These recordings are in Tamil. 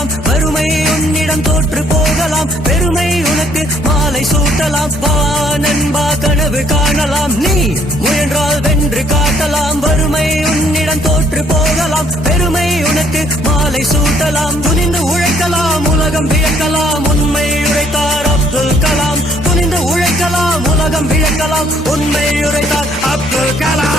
காட்டலாம், வறுமை உன்னிடம் தோற்று போகலாம், பெருமை உனக்கு மாலை சூட்டலாம். வா நண்பா கனவு காணலாம், நீ முயன்றால் வென்று காட்டலாம், வறுமை உன்னிடம் தோற்று போகலாம், பெருமை உனக்கு மாலை சூட்டலாம். துணிந்து உழைக்கலாம், உலகம் வியக்கலாம், உண்மை உரைத்தார் அப்துல் கலாம். துணிந்து உழைக்கலாம், உலகம் வியக்கலாம், உண்மை உரைத்தார் அப்துல் கலாம்.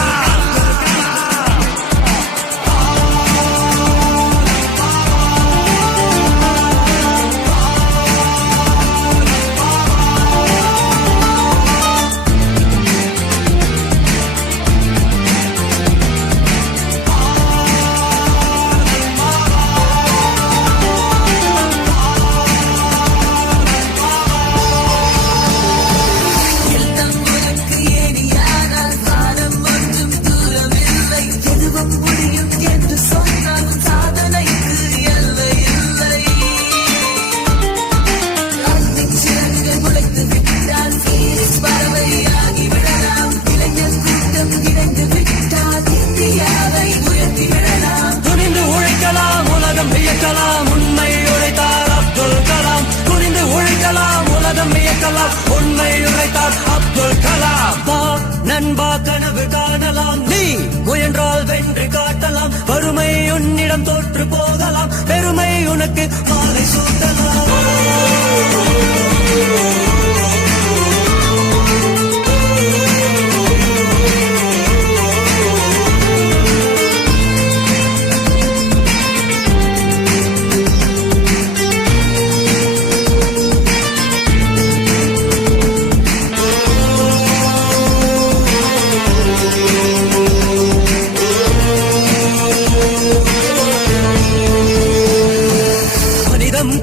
உண்மை உரைத்தார் அப்துல் கலாம். துணிந்து உழைக்கலாம், உலகம் வியக்கலாம், உண்மை உரைத்தார் அப்துல் கலாம். வா நண்பா கனவு காணலாம், நீ முயன்றால் வென்று காட்டலாம், வறுமை உன்னிடம் தோற்று போகலாம், பெருமை உனக்கு மாலை சூட்டலாம்.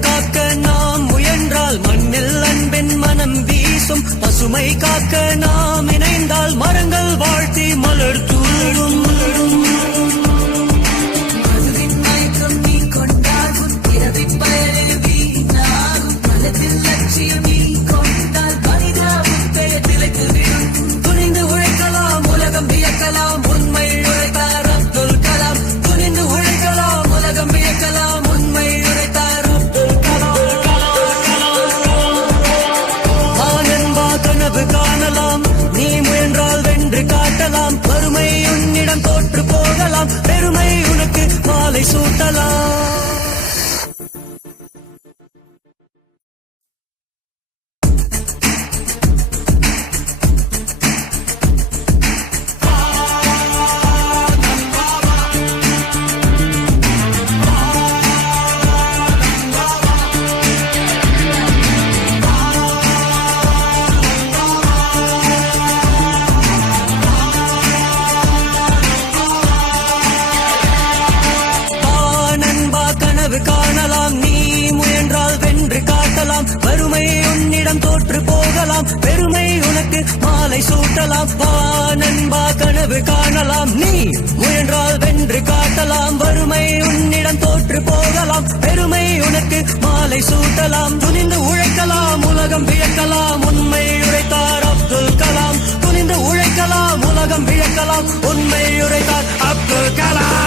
காக்க நாம் முயன்றால் மண்ணில் அன்பின் மனம் வீசும், பசுமை காக்க நாம் இணைந்தால் மரங்கள் வாழ்த்தி மலர் தூரும். துணிந்து உழைக்கலாம், உலகம் வியக்கலாம், உண்மை உரைத்தார் அப்துல் கலாம். துணிந்து உழைக்கலாம், உலகம் வியக்கலாம், உண்மை உரைத்தார் காணலாம், நீ முயன்றால் வென்று காட்டலாம், வறுமை உன்னிடம் தோற்று போகலாம், பெருமை உனக்கு மாலை சூட்டலாம். காணலாம், நீ முயன்றால் வென்று காட்டலாம், வறுமை உன்னிடம் தோற்று போகலாம், பெருமை உனக்கு மாலை சூட்டலாம். வா நண்பா கனவு காணலாம், நீ முயன்றால் வென்று காட்டலாம், வறுமை உன்னிடம் தோற்று போகலாம், பெருமை உனக்கு மாலை சூட்டலாம். துணிந்து உழைக்கலாம், உலகம் வியக்கலாம், உண்மை உரைத்தார் அப்துல் கலாம். துணிந்து உழைக்கலாம், உலகம் வியக்கலாம், உண்மை உரைத்தார் அப்துல் கலாம்.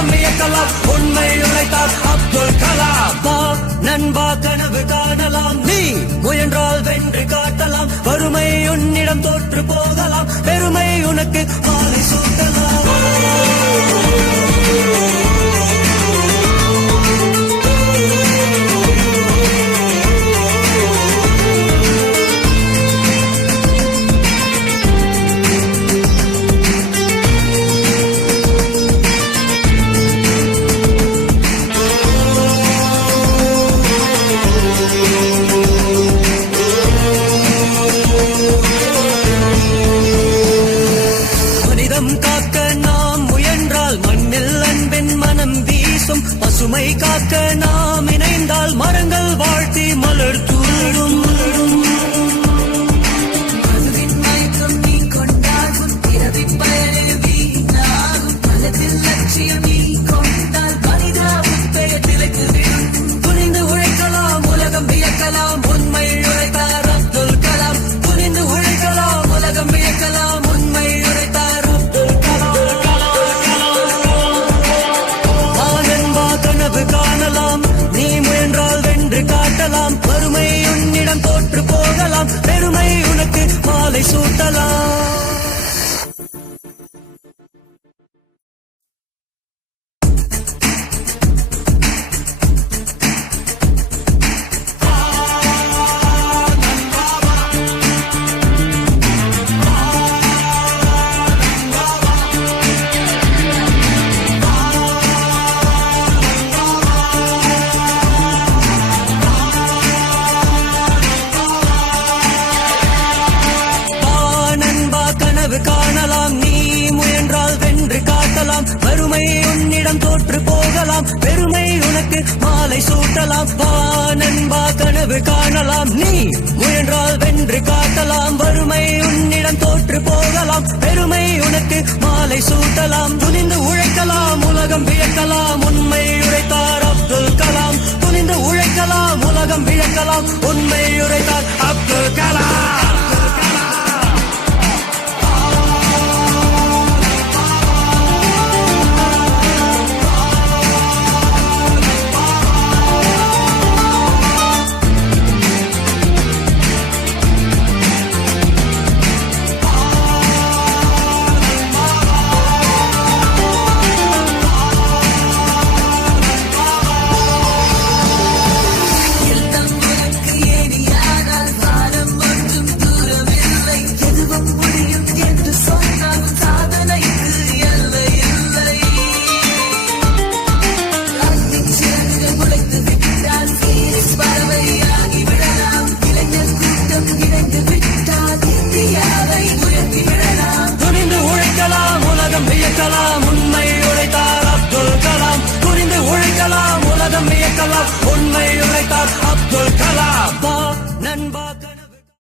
வியக்கலாம், உண்மை உரைத்தார் அப்துல் கலாம். வா நண்பா கனவு காணலாம், நீ முயன்றால் வென்று காட்டலாம், வறுமை உன்னிடம் தோற்று போகலாம், பெருமை உனக்கு மாலை சூட்டலாம். காட்டலாம் வறுமை உன்னிடம் தோற்று போகலாம் பெருமை உனக்கு மாலை சூட்டலாம் வா நண்பா கனவு காணலாம் நீ முயன்றால் வென்று காட்டலாம் வறுமை உன்னிடம் தோற்று போகலாம் பெருமை உனக்கு மாலை சூட்டலாம் துணிந்து உழைக்கலாம் உலகம் வியக்கலாம் உண்மை உரைத்தார் அப்துல் கலாம் துணிந்து உழைக்கலாம் உலகம் வியக்கலாம் உண்மை உரைத்தார் அப்துல் கலாம் வியக்கலாம்